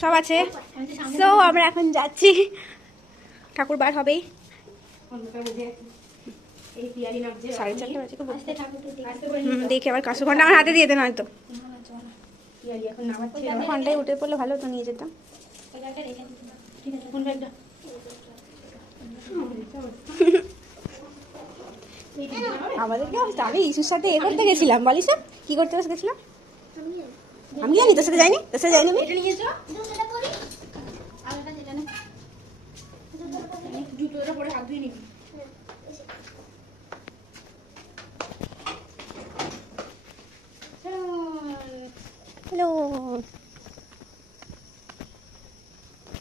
সব আছে? সো আমরা এখন যাচ্ছি। ঠাকুর বার হবেই। দেখি আবার কাশু ঘণ্টা আমার হাতে দিয়ে দেন হয়তো। ঘন্টায় উঠে পড়লে ভালো তো নিয়ে যেতাম। আমাদের কি অবস্থা, আমি ইসুর সাথে এ করতে গেছিলাম, বলিস কি করতে গেছিলাম? আমি জানি তোর সাথে যাইনি? তোর সাথে যাইনি হ্যালো।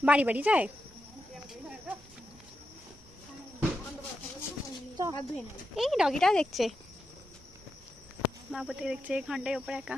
বাড়ি বাড়ি যায়? এই ডগিটা দেখছে। মা থেকে দেখছে ঘন্টায় ওপর একা।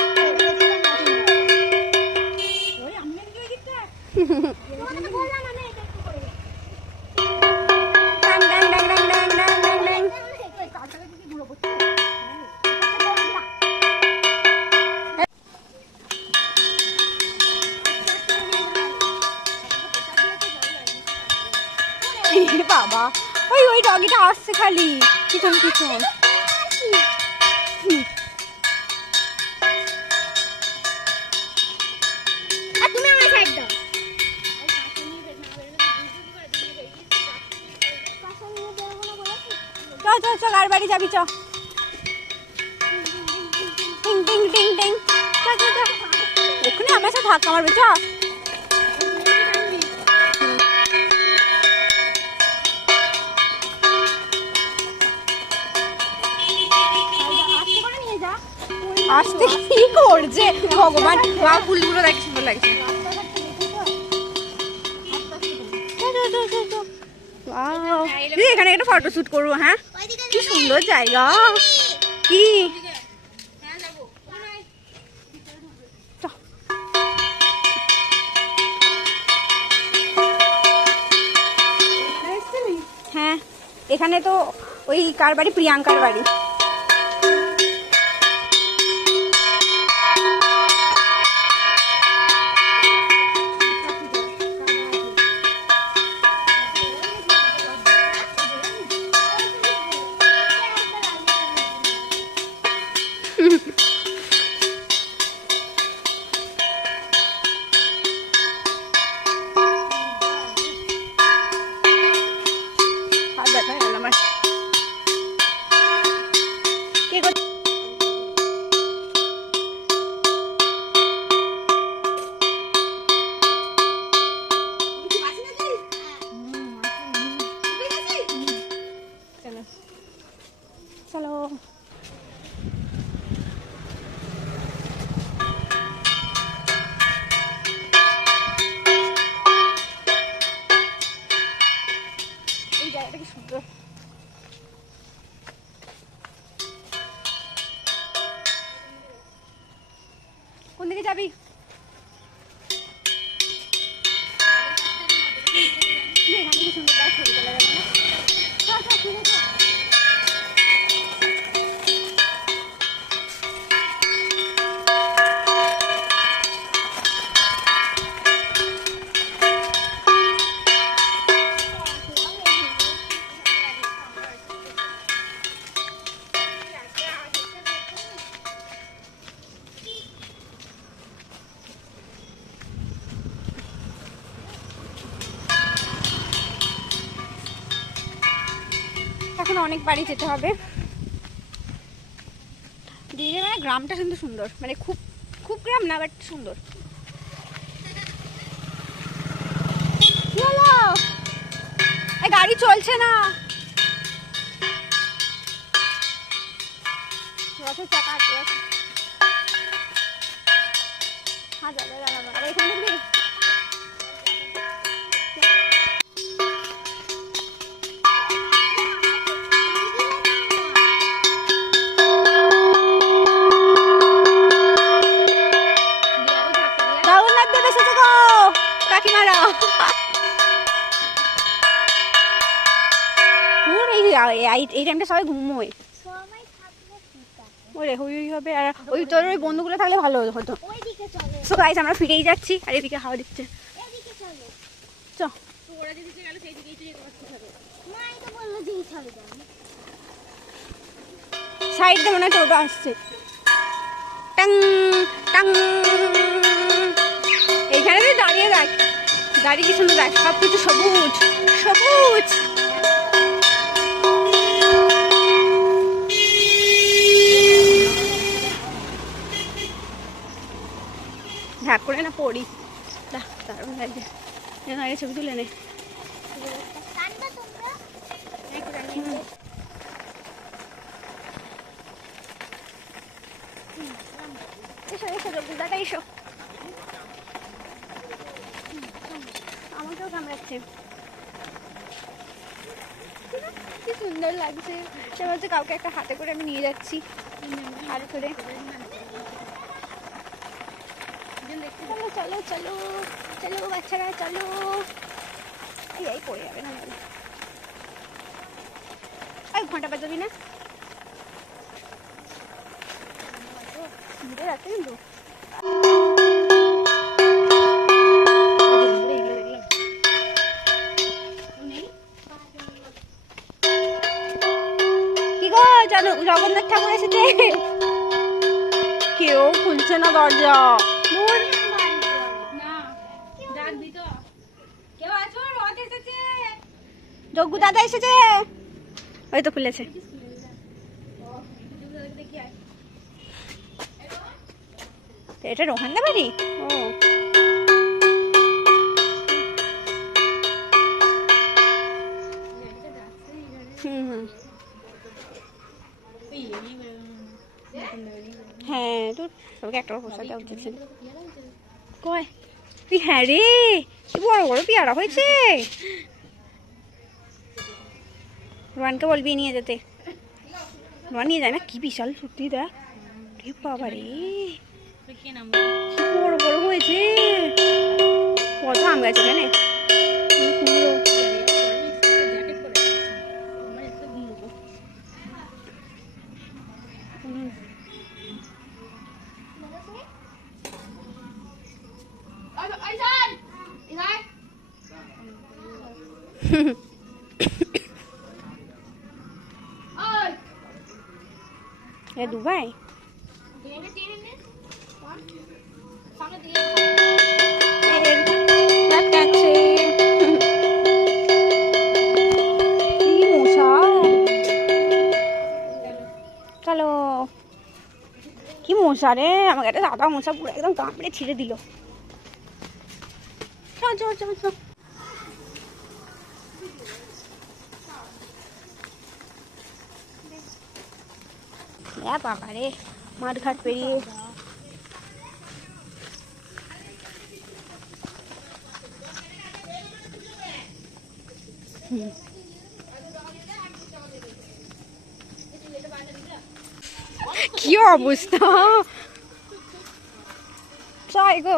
বাবা ওই ওই ডগিটা আসছে খালি। পিছন পিছন। কার বাড়ি যাবি, চ। টিং টিং টিং টিং। ওখানে আমার সাথে ধাক্কা মারবে, চ। আসতে কি করছে? ভগবান বা ফুলগুলো দেখে, সুন্দর লাগছে। এখানে একটা ফটো শুট করব হ্যাঁ? সুন্দর জায়গা কি চ। হ্যাঁ এখানে তো ওই কার বাড়ি প্রিয়াঙ্কার বাড়ি। এখন অনেক বাড়ি যেতে হবে। দিদি মানে গ্রামটা কিন্তু সুন্দর। মানে খুব খুব গ্রাম না বাট সুন্দর। গাড়ি চলছে না। চাকা সবাই ঘুমোয়। সবাই থাকলে ঠিক আছে। ওরে হুই হুই হবে আর ওই তোর ওই বন্ধুগুলো থাকলে ভালো হতো ওইদিকে চলো। সো গাইস আমরা ফিরেই যাচ্ছি আর এদিকে হাওয়া দিচ্ছে। চ। সাইড দিয়ে মনে হয় টোটো আসছে। টাং টাং। এইখানে দাঁড়িয়ে দেখ। দাঁড়িয়ে কি সুন্দর দেখ। সব কিছু সবুজ সবুজ। ঢাক করে না পড়ি। দাঁড় দারুণ লাগছে এখানে আগে ছবি তুলে নে। এসো এসো রঘুদাদা এসো। আমাকেও কামড়াচ্ছে কি সুন্দর লাগছে। সে বলছে কাউকে একটা হাতে করে আমি নিয়ে যাচ্ছি। হাতে করে চলো চলো চলো চলো বাচ্চারা, চলো। এই পড়ে যাবে না। এই, ঘণ্টা বাজাবি না? ভিড়ে রাখতে কিন্তু। জগন্নাথ ঠাকুর এসেছে। কেউ খুলছে না দরজা। যজ্ঞ দাদা এসেছে? ওই তো খুলেছে। এটা রোহান দা বাড়ি? ও। হ্যাঁ তো সবাইকে একটা করে পোশাক দেওয়া উচিত ছিল কয়? তুই হ্যাঁ রে বড় বড় পেয়ারা হয়েছে? রোহানকে বলবি নিয়ে যেতে। রোহান নিয়ে যায় না? কি বিশাল সত্যি দেখ। বাবা রে। বড় বড় হয়েছে। কত আম গাছ এখানে এ দুবাই এর কাছে কি মশা চলো কি মশা রে আমাকে একটা সাদা মশা পুরো একদম কামড়ে ছিঁড়ে দিল চল চল চল চল বাবা রে। মাঠ ঘাট পেরিয়ে। কি অবস্থা? চাই গো।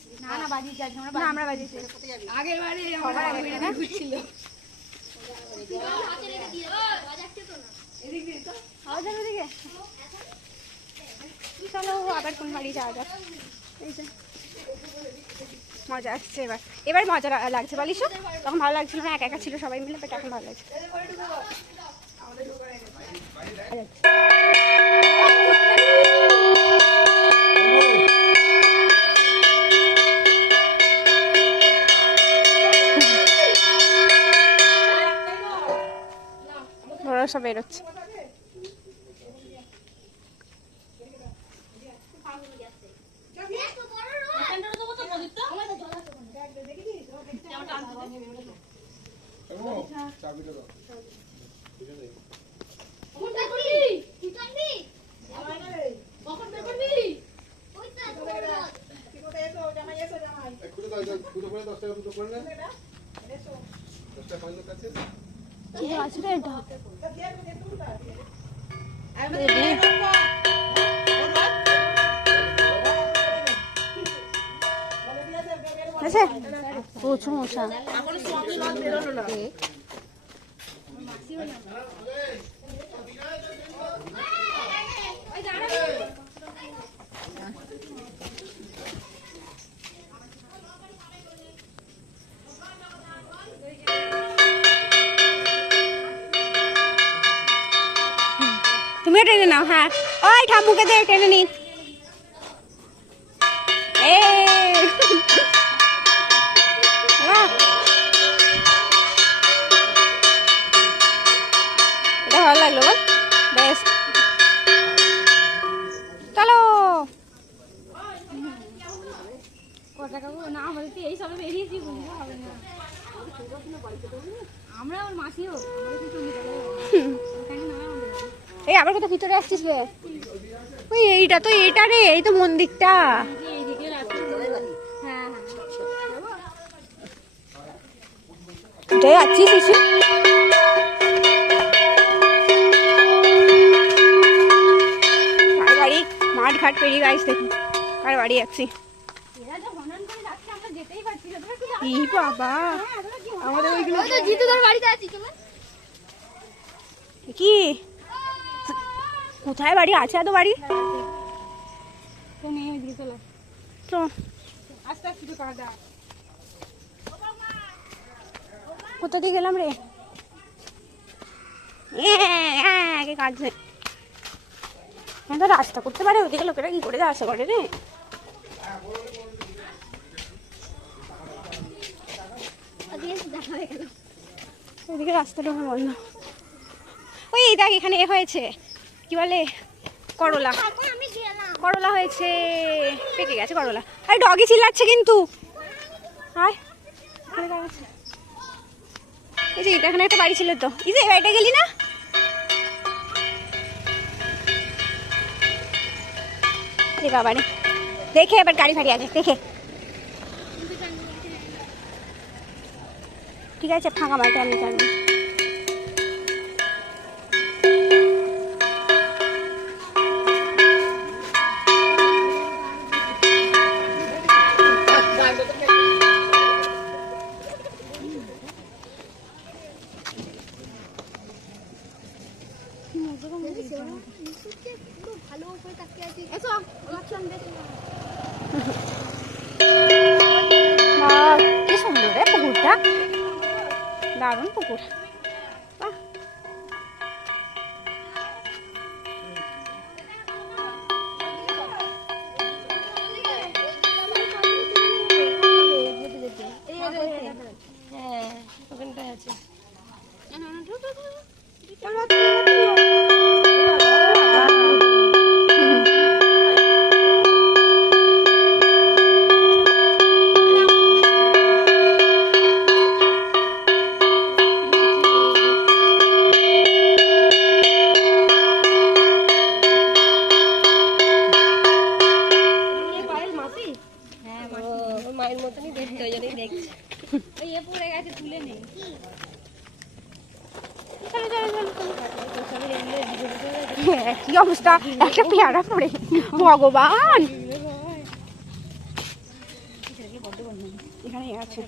না আমরা হবে চলো আবার কোন বাড়ি যাওয়া যাক। এই যে। মজা আসছে এবার। এবার মজা লাগছে বলিস তখন ভালো লাগছিল না একা একা ছিল সবাই মিলে বাট এখন ভালো লাগছে। বেরোচ্ছে কোনটা করবি তুই করবি কখন বের করবি ওই তো খুলে দাও এটা দুটো করে দশ টাকা দুটো করে নেন দশ টাকা পাঁচ লোক আছে কি আছে রে এটা আছে প্রচুর মশা তুমিও টেনে নাও হ্যাঁ ঠাম্মুকে টেনে নিন যাচ্ছি এরা যা হনন করে যাচ্ছে আমরা যেতেই পারছি না তোমরা কি ই বাবা আমাদের ওইগুলো ওই তো জিতুদার বাড়িতে আছি চলো কি কোথায় বাড়ি আছে এত বাড়ি তো মেয়ে ওইদিকে চলো তো আস্তে আস্তে তো কাদা কোথা দিয়ে গেলাম রে এ, এ, কে কাটছে হ্যাঁ রাস্তা করতে পারে, ওদিকে লোকেরা কি করে রাস্তা করে রে? ওদিকে রাস্তাটা আমার বন্ধ। ওই এই দেখ, এখানে এ হয়েছে। কি বলে? করলা। করলা হয়েছে। পেকে গেছে করলা। আরে ডগি চিল্লাচ্ছে কিন্তু। আছে? এই যে এটা এখানে একটা বাড়ি ছিল তো। এই যে এই বাড়িটা গেলি না? এ বাবা রে দেখে এবার গাড়ি ফাড়ি আছে দেখে। ঠিক আছে ফাঁকা মাঠে আমি যাব। দারুণ পুকুর। ভগবান। এখানে আছে।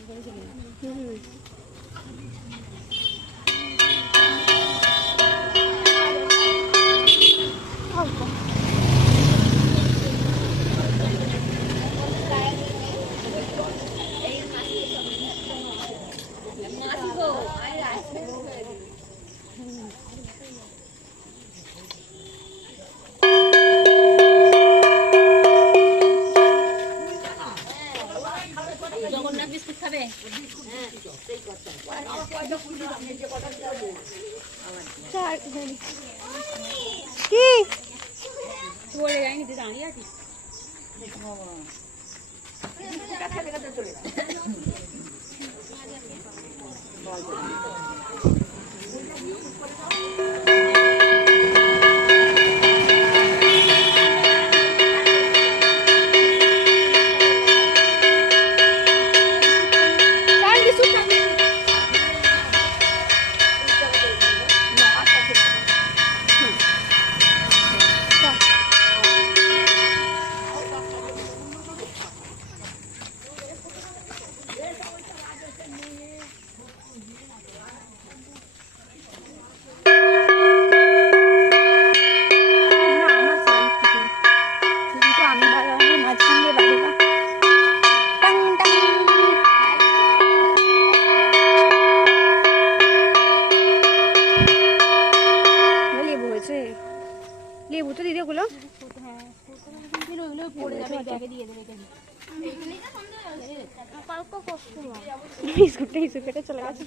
বিস্কুটটা হিসেবে কেটে চলে গেছে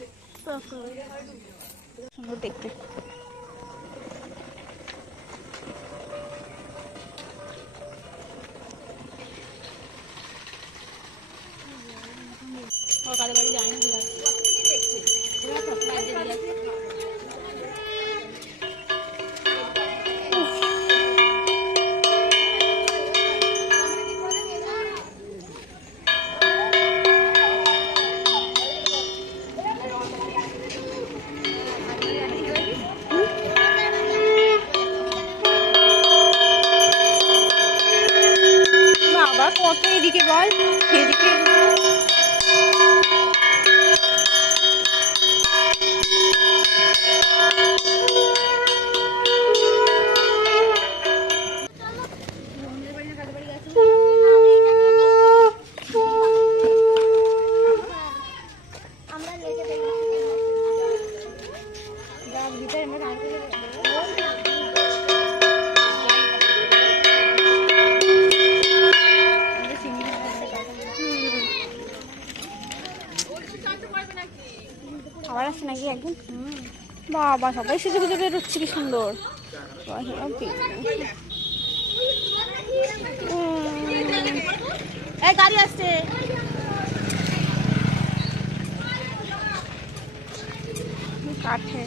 সুন্দর দেখতে বাবা আবার আসছে নাকি একদিন? বাবা সবাই সেজে গুজে বেরোচ্ছে কি সুন্দর। এই গাড়ি আসছে। কাঠে।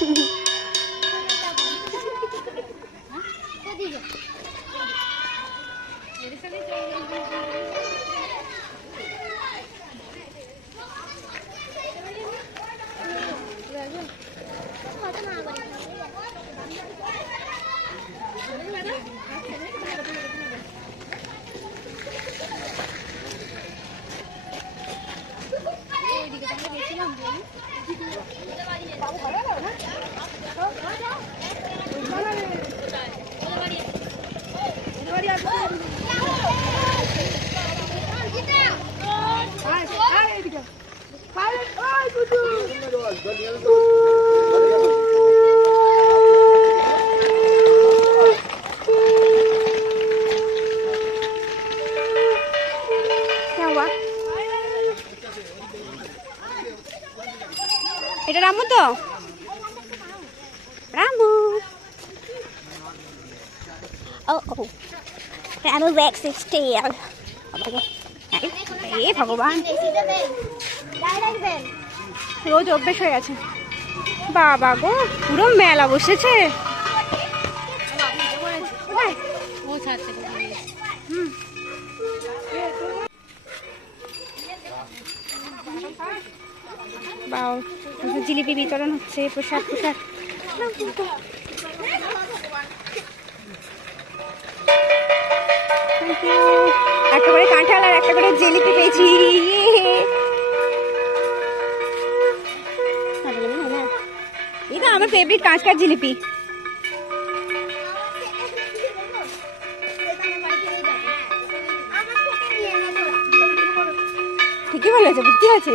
क्या এটা রামু তো? রামু। ও ও। রামু ভগবান। রোজ অভ্যেস হয়ে গেছে। বাবা গো, পুরো মেলা বসেছে। কোথায়? জিলিপি বিতরণ হচ্ছে, প্রসাদ প্রসাদ। একটা করে কাঁঠাল আর একটা করে জিলিপি পেয়েছি। এটা আমার ফেভারিট কাঁচকার জিলিপি। ঠিকই বলেছে, বুদ্ধি আছে।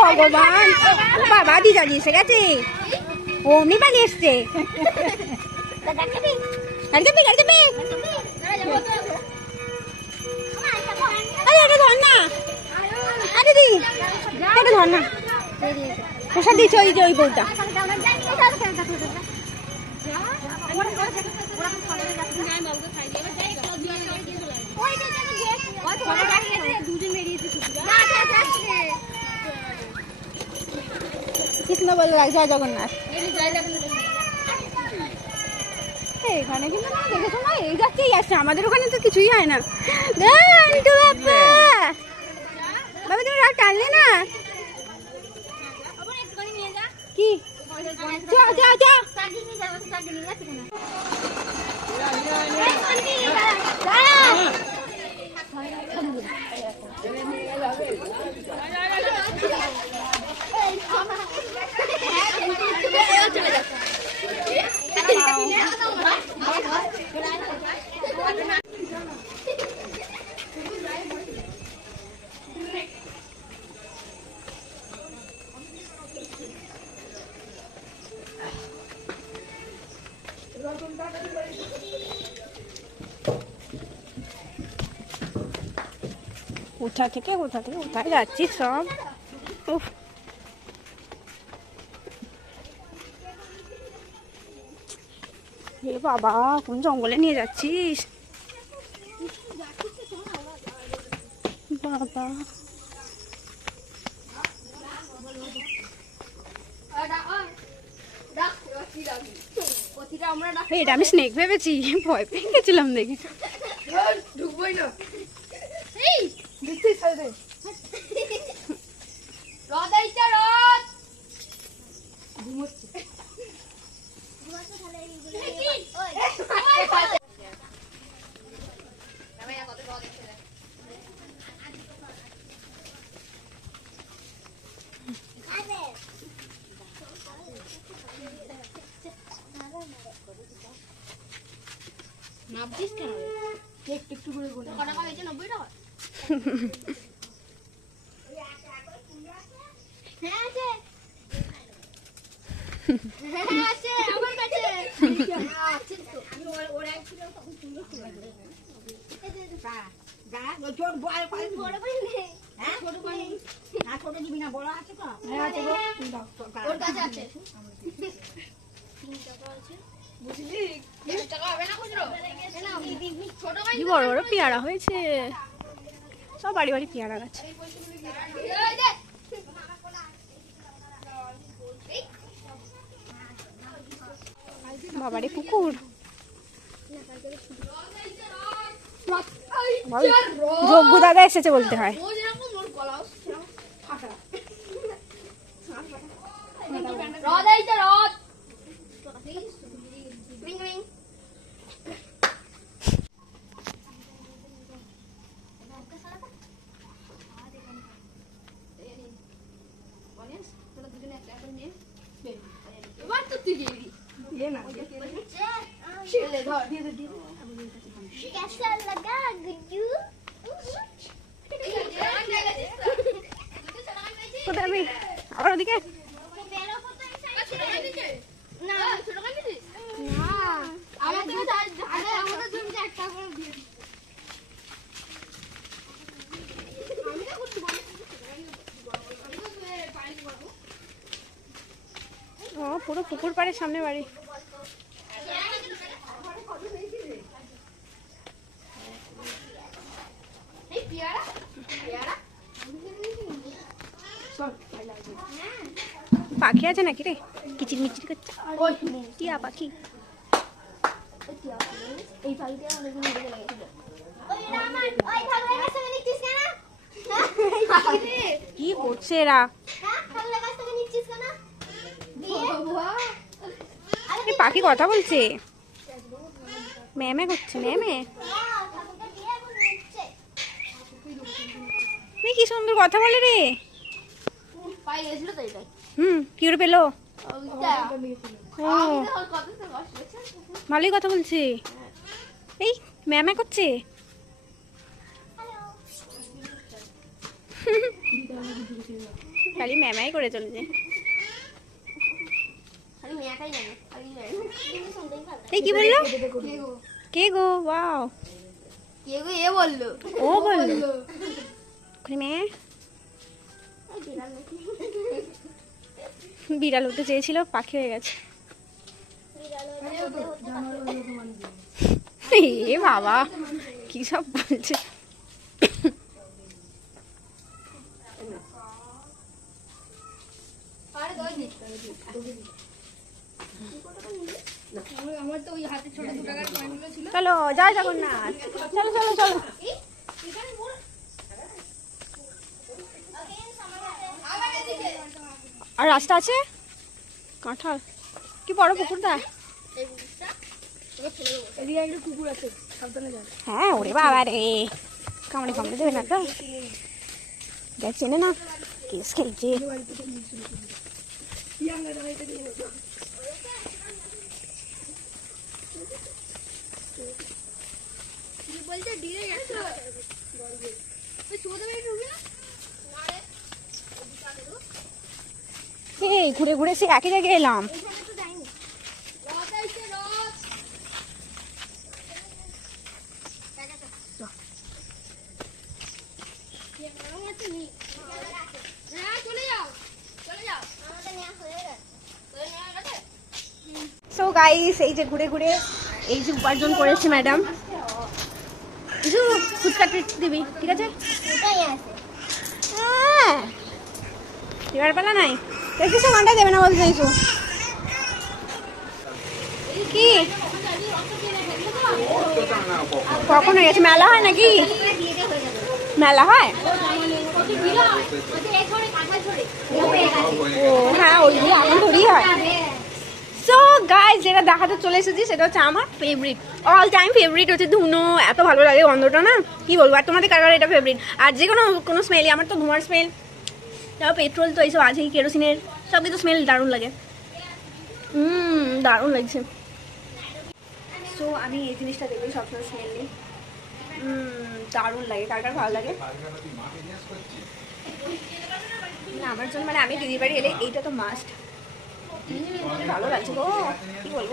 ভগবান। ও বাবা দিদা এসে গেছে অমনি পালিয়ে এসছে। গাড়ি চাপি গাড়ি চাপি আরে এটা ধর না। আরে দিদি এটা ধর না। প্রসাদ দিয়েছে ওই যে ওই বউটা। কৃষ্ণ বলে রাখ জয় জগন্নাথ এই, এখানে কিন্তু না দেখেছ না এই আসছে আমাদের ওখানে তো কিছুই হয় না গান্টু বাবা বাবা তুমি রাগ টানলে না কি কোথা থেকে কোথা থেকে কোথায় যাচ্ছি সব বাবা, কোন জঙ্গলে নিয়ে যাচ্ছিস? বাবা। এটা আমি স্নেক ভেবেছি, ভয় পেয়ে গেছিলাম দেখে। রদ আইছে রদ নাপছিস কেন? একটু একটু করে কত কম হয়েছে? নব্বই টাকা হ্যাঁ আছে হ্যাঁ আছে আমার কাছে আছে তো আমি ওর- ওর এক ছিল তখন সুন্দর ছিল এই যে- বড় করে নে। ছোট করে নে। হ্যাঁ, আছে গো। ওর কাছে আছে তিন টাকা আছে। দশ টাকা হবে না খুচরো? এ নাও, ছোট করে কি বড় বড় পেয়ারা হয়েছে সব বাড়ি বাড়ি পেয়ারা গাছ। বাবারে পুকুর যোগ্য দাদা এসেছে বলতে হয়। রদ আইছে পারি পুকুর পাড়ের সামনে বাড়ি। পাখি আছে নাকি রে? কিচির মিচির করছে টিয়া পাখি। এই পাখিটা কি করছে এরা হ্যাঁ থাকলে গাছ থেকে নিচ্ছিস কেন দিয়ে আরে এই পাখি কথা বলছে? ম্যামে করছে ম্যামে? কি সুন্দর কথা বলে রে? হুম, কি করে পেল? ভালোই কথা বলছে। এই, ম্যামে করছে? খালি ম্যামাই করে চলেছে খালি মেয়াটাই জানে খালি জানে কিন্তু শুনতেই ভালো এই কি বলল? কে গো? ওয়াও কে গো এ বলল। ও বলল মেয়ে? বিড়াল উঠতে চেয়েছিল, পাখি হয়ে গেছে। এ বাবা, কি সব বলছে? চলো জয় জগন্নাথ চলো চলো চলো। আর রাস্তা আছে? কাঁঠাল। কি বড় পুকুরটা হ্যাঁ ওরে বাবা রে। কামড়ে কামড়ে দেবে না তো। দেখ চেনে না। কেস খেলছে। বলতে এই ঘুরে ঘুরে সে একই জায়গায় এলাম। হ্যাঁ হয়ে সো গাইস এই যে ঘুরে ঘুরে এই যে উপার্জন করেছে ম্যাডাম। কিছু ফুচকা ট্রিট দিবি, ঠিক আছে? হ্যাঁ। এবার পেলা নাই। দেখছিস ঘণ্টা দেবে না বলতে কি? কখন হয়ে গেছে? মেলা হয় নাকি? মেলা হয়? ও হ্যাঁ ওইগুলো এখন ধরেই হয়। সো গাইস যেটা দেখাতে চলে এসেছি সেটা হচ্ছে আমার ফেভারিট অল টাইম ফেভারিট হচ্ছে ধুনো। এত ভালো লাগে গন্ধটা না? কি বলব? আর তোমাদের কার এটা ফেভারিট আর যে কোনো কোনো স্মেলই আমার তো ধোঁয়ার স্মেল তারপর পেট্রোল তো এইসব আছেই কেরোসিনের সব কিছু স্মেল দারুণ লাগে। হুম দারুণ লাগছে। সো আমি এই জিনিসটা দেখি সবসময় স্মেল নিই দারুণ লাগে, কার কার ভালো লাগে? আমার জন্য মানে আমি দিদির বাড়ি এলে এইটা তো মাস্ট ভালো লাগছে গো কি বলব